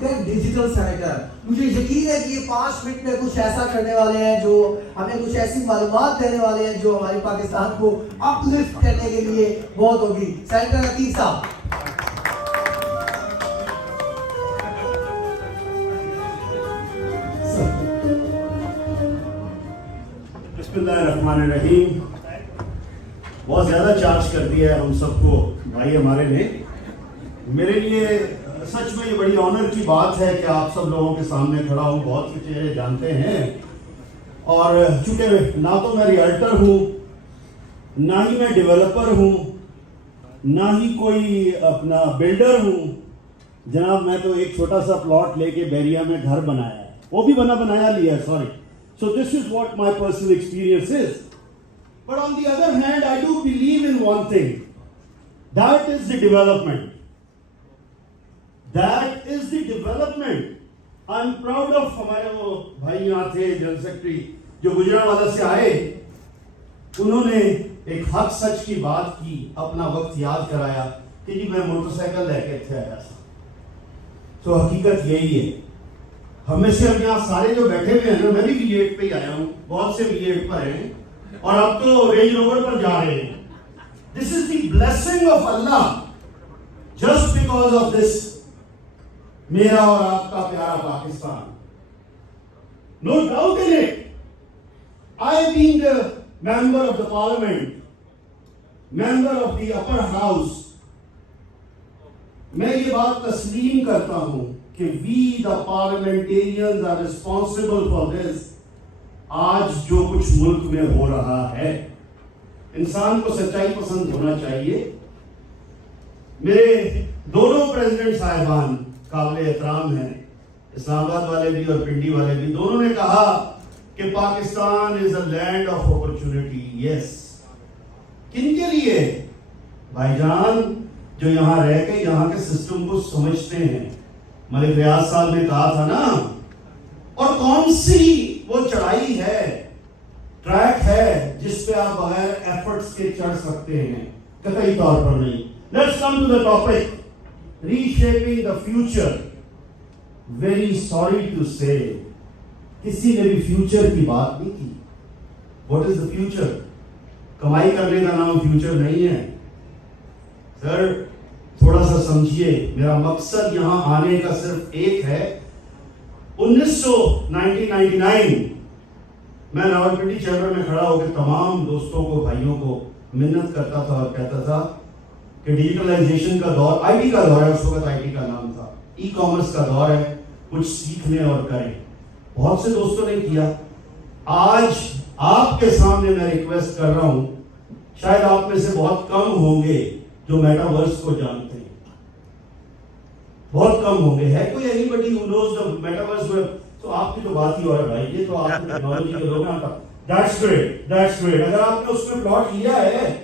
Digital senator. مجھے یقین ہے کہ یہ 5 منٹ میں کچھ ایسا کرنے والے ہیں جو ہمیں کچھ ایسی معلومات دینے والے ہیں جو ہماری پاکستان کو اپ لفٹ کرنے کے لیے بہت ہوگی. سینیٹر عتیق صاحب. بسم اللہ الرحمن الرحیم. بہت زیادہ چارج کر دیا ہے ہم سب کو بھائی ہمارے نے. میرے لیے سچ میں یہ بڑی آنر کی بات ہے کہ آپ سب لوگوں کے سامنے کھڑا ہوں. بہت سے چہرے جانتے ہیں اور چونکہ نہ تو میں ریئلٹر ہوں, نہ ہی میں ڈیولپر ہوں, نہ ہی کوئی اپنا بلڈر ہوں. جناب میں تو ایک چھوٹا سا پلاٹ لے کے بیریا میں گھر بنایا ہے, وہ بھی بنایا لیا ہے, sorry. So this is what my personal experience is. But on the other hand, I do believe in one thing. That is the development. That is the development. I'm proud of ہمارے وہ بھائی یہاں تھے general secretary جو گجرانوالہ سے آئے. انہوں نے ایک حق سچ کی بات کی, اپنا وقت یاد کرایا کہ جی میں موٹر سائیکل لے کے تھے آیا تھا. تو حقیقت یہی ہے. ہمیں سے اب یہاں سارے جو بیٹھے ہوئے ہیں نا, میں بھی V8 پہ ہی آیا ہوں, بہت سے V8 پر ہیں اور اب تو رینج روور پر جا رہے ہیں. This is the blessing of Allah. Just because of this, میرا اور آپ کا پیارا Pakistan. No doubt in it. I being the member of the parliament, member of the upper house, میں یہ بات تسلیم کرتا ہوں کہ we the parliamentarians are responsible for this. آج جو کچھ ملک میں ہو رہا ہے, انسان کو سچائی پسند ہونا چاہیے. میرے دونوں پریزیڈنٹ صاحبان قابل احترام ہیں, اسلام آباد والے بھی اور پنڈی والے بھی. دونوں نے کہا کہ Pakistan is a land of opportunity. Yes. کن کے لیے؟ بھائی جان جو یہاں رہ کے یہاں کے سسٹم کو سمجھتے ہیں. ملک ریاض صاحب نے کہا تھا نا, اور کون سی وہ چڑھائی ہے, ٹریک ہے جس پہ آپ بغیر ایفرٹس کے چڑھ سکتے ہیں؟ قطعی طور پر نہیں. Let's come to the topic, reshaping the future. Very sorry to say کسی نے بھی فیوچر کی بات نہیں کی. What is the future? کمائی کرنے کا نام فیوچر نہیں ہے سر. تھوڑا سا سمجھیے, میرا مقصد یہاں آنے کا صرف ایک ہے. 1999 میں راولپنڈی چیمبر میں کھڑا ہو کے تمام دوستوں کو, بھائیوں کو منت کرتا تھا اور کہتا تھا کہ ڈیجیٹلائزیشن کا دور, آئی ٹی کا دور ہے, اس وقت آئی ٹی کا نام تھا, ای کامرس کا دور ہے, کچھ سیکھنے اور کریں. بہت سے دوستوں نے کیا. آج آپ کے سامنے میں ریکویسٹ کر رہا ہوں, شاید آپ میں سے بہت کم ہوں گے جو میٹاورس کو جانتے ہیں, بہت کم ہوں گے. ہے کوئی anybody who knows the metaverse? تو آپ کی تو بات ہی ہو رہا ہے بھائی, یہ تو آپ کی ٹیکنالوجی کے لوگ ہیں. That's great, that's great. اگر آپ نے اس میں پلاٹ لیا ہے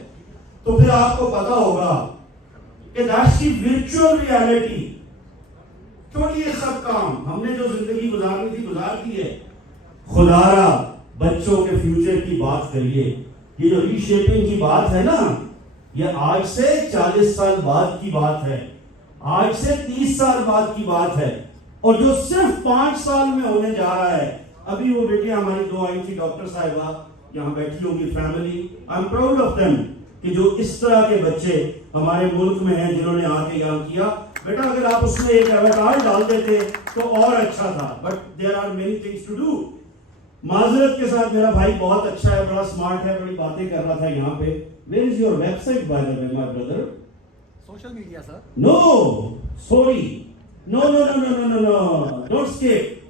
تو پھر آپ کو پتا ہوگا کہ that's the virtual reality. چھوڑیے یہ سب کام, ہم نے جو زندگی گزارنی تھی گزار دی ہے. خدا را بچوں کے فیوچر کی بات کریے. یہ جو ری شیپنگ کی بات ہے نا, یہ آج سے 40 سال بعد کی بات ہے, آج سے 30 سال بعد کی بات ہے. اور جو صرف 5 سال میں ہونے جا رہا ہے, ابھی وہ بیٹیاں ہماری 2 آئی تھی, ڈاکٹر صاحبہ یہاں بیٹھی ہوگی, family, I am proud of them کہ جو اس طرح کے بچے ہمارے ملک میں ہیں جنہوں نے آ کے یہاں کیا. بیٹا اگر آپ اس میں ایک اوتار ڈال دیتے تو اور اچھا تھا, but there are many things to do. معذرت کے ساتھ, میرا بھائی بہت اچھا ہے, بڑا سمارٹ ہے, بڑی باتیں کر رہا تھا یہاں پہ. Where is your website by the way, my brother? Social media, sir. No, sorry. No. Don't skip.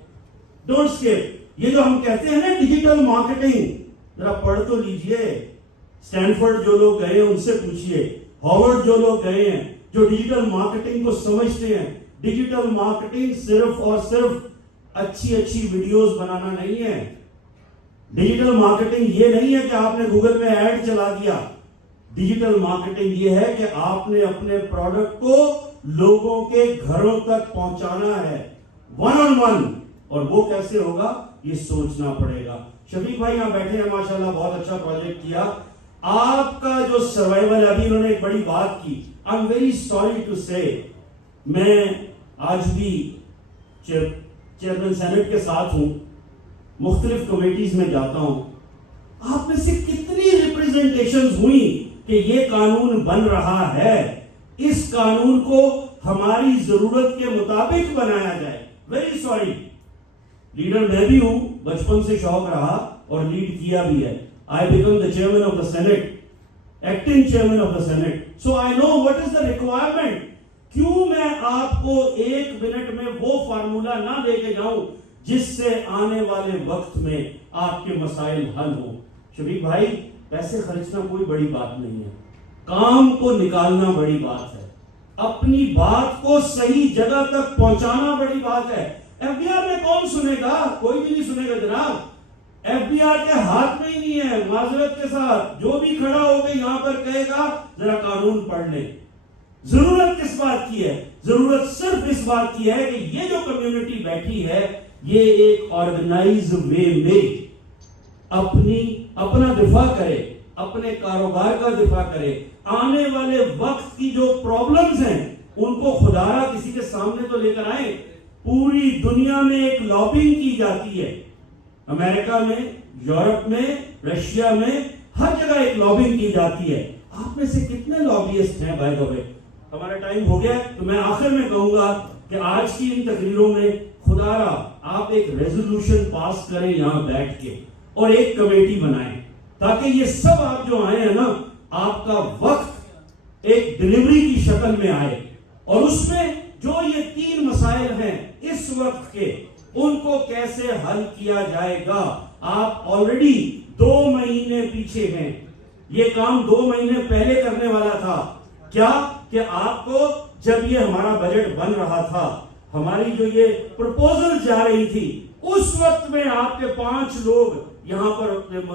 Don't skip. یہ جو ہم کہتے ہیں نا ڈیجیٹل مارکیٹنگ, ذرا پڑھ تو لیجئے. اسٹینفورڈ جو لوگ گئے ہیں ان سے پوچھئے, ہارورڈ جو لوگ گئے ہیں جو ڈیجیٹل مارکیٹنگ کو سمجھتے ہیں. ڈیجیٹل مارکیٹنگ صرف اور صرف اچھی ویڈیوز بنانا نہیں ہے. ڈیجیٹل مارکیٹنگ یہ نہیں ہے کہ آپ نے گوگل میں ایڈ چلا دیا. ڈیجیٹل مارکیٹنگ یہ ہے کہ آپ نے اپنے پروڈکٹ کو لوگوں کے گھروں تک پہنچانا ہے, 1-on-1. اور وہ کیسے ہوگا یہ سوچنا پڑے گا. شفیق بھائی یہاں بیٹھے ہیں, ماشاءاللہ بہت اچھا پروجیکٹ کیا. آپ کا جو سروائیول, ابھی انہوں نے ایک بڑی بات کی, I am very sorry to say, میں آج بھی چیئرمین سینٹ کے ساتھ ہوں, مختلف کمیٹیز میں جاتا ہوں, آپ میں سے کتنی ریپریزنٹیشنز ہوئی کہ یہ قانون بن رہا ہے, اس قانون کو ہماری ضرورت کے مطابق بنایا جائے. ویری سوری, لیڈر میں بھی ہوں, بچپن سے شوق رہا اور لیڈ کیا بھی ہے. I become the chairman of the Senate, acting chairman of the Senate. So I know what is the requirement. کیوں میں آپ کو ایک منٹ میں وہ فارمولا نہ دے کے جاؤں جس سے آنے والے وقت میں آپ کے مسائل حل ہوں. شفیق بھائی, پیسے خرچنا کوئی بڑی بات نہیں ہے, کام کو نکالنا بڑی بات ہے, اپنی بات کو صحیح جگہ تک پہنچانا بڑی بات ہے. ایف بی آر میں کون سنے گا؟ کوئی بھی نہیں سنے گا جناب. ایف بی آر کے ہاتھ میں ہی نہیں ہے. معذرت کے ساتھ جو بھی کھڑا ہو کے یہاں پر کہے گا ذرا قانون پڑھ لیں. ضرورت کس بات کی ہے؟ ضرورت صرف اس بات کی ہے کہ یہ جو کمیونٹی بیٹھی ہے یہ ایک آرگنائز وے میں اپنا دفاع کرے, اپنے کاروبار کا دفاع کرے. آنے والے وقت کی جو پرابلمز ہیں ان کو خدارا کسی کے سامنے تو لے کر آئیں. پوری دنیا میں ایک لابنگ کی جاتی ہے, امریکہ میں, یورپ میں, رشیا میں, ہر جگہ ایک لابنگ کی جاتی ہے. آپ میں سے کتنے لابیسٹ ہیں؟ بائی دا وے, ہمارا ٹائم ہو گیا تو میں آخر میں کہوں گا کہ آج کی ان تقریروں میں خدا را آپ ایک ریزولوشن پاس کریں یہاں بیٹھ کے اور ایک کمیٹی بنائیں تاکہ یہ سب آپ جو آئے ہیں نا, آپ کا وقت ایک ڈیلیوری کی شکل میں آئے اور اس میں جو یہ 3 مسائل ہیں اس وقت کے, ان کو کیسے حل کیا جائے گا. آپ آلریڈی 2 مہینے پیچھے ہیں, یہ کام 2 مہینے پہلے کرنے والا تھا. کیا کہ آپ کو جب یہ ہمارا بجٹ بن رہا تھا, ہماری جو یہ پروپوزل جا رہی تھی, اس وقت میں آپ کے 5 لوگ یہاں پر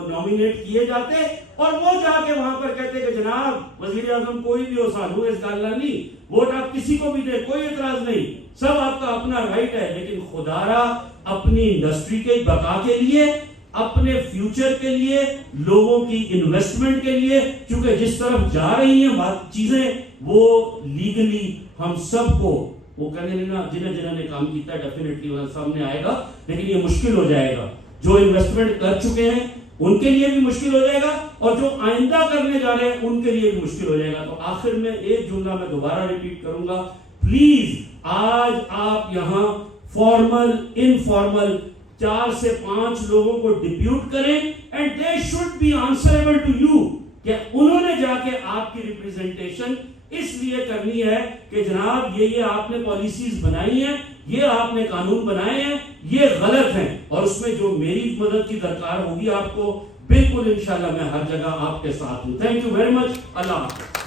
نومینیٹ کیے جاتے اور وہ جا کے وہاں پر کہتے کہ جناب وزیر اعظم کوئی بھی ہو سالو اس گاللہ نہیں, ووٹ آپ کسی کو بھی دیں, کوئی اعتراض نہیں, سب آپ کا اپنا رائٹ ہے. لیکن خدارا اپنی انڈسٹری کے بقا کے لیے, اپنے فیوچر کے لیے, لوگوں کی انویسٹمنٹ کے لیے, چونکہ جس طرف جا رہی ہیں بات چیزیں وہ لیگلی ہم سب کو, وہ کہنے لینا جنہوں نے کام کیتا ہے ڈیفینیٹلی وہاں سامنے آئے گا, لیکن یہ مشکل ہو جائے گا. جو انویسٹمنٹ کر چکے ہیں ان کے لیے بھی مشکل ہو جائے گا اور جو آئندہ کرنے جا رہے ہیں ان کے لیے بھی مشکل ہو جائے گا. تو آخر میں ایک جملہ میں دوبارہ ریپیٹ کروں گا, پلیز آج آپ یہاں فارمل انفارمل 4 سے 5 لوگوں کو ڈیپیوٹ کریں and they should be answerable to you, کہ انہوں نے جا کے آپ کی ریپریزنٹیشن اس لیے کرنی ہے کہ جناب یہ آپ نے پالیسیز بنائی ہیں, یہ آپ نے قانون بنائے ہیں, یہ غلط ہیں, اور اس میں جو میری مدد کی درکار ہوگی آپ کو, بالکل انشاءاللہ میں ہر جگہ آپ کے ساتھ ہوں. Thank you very much. اللہ حافظ.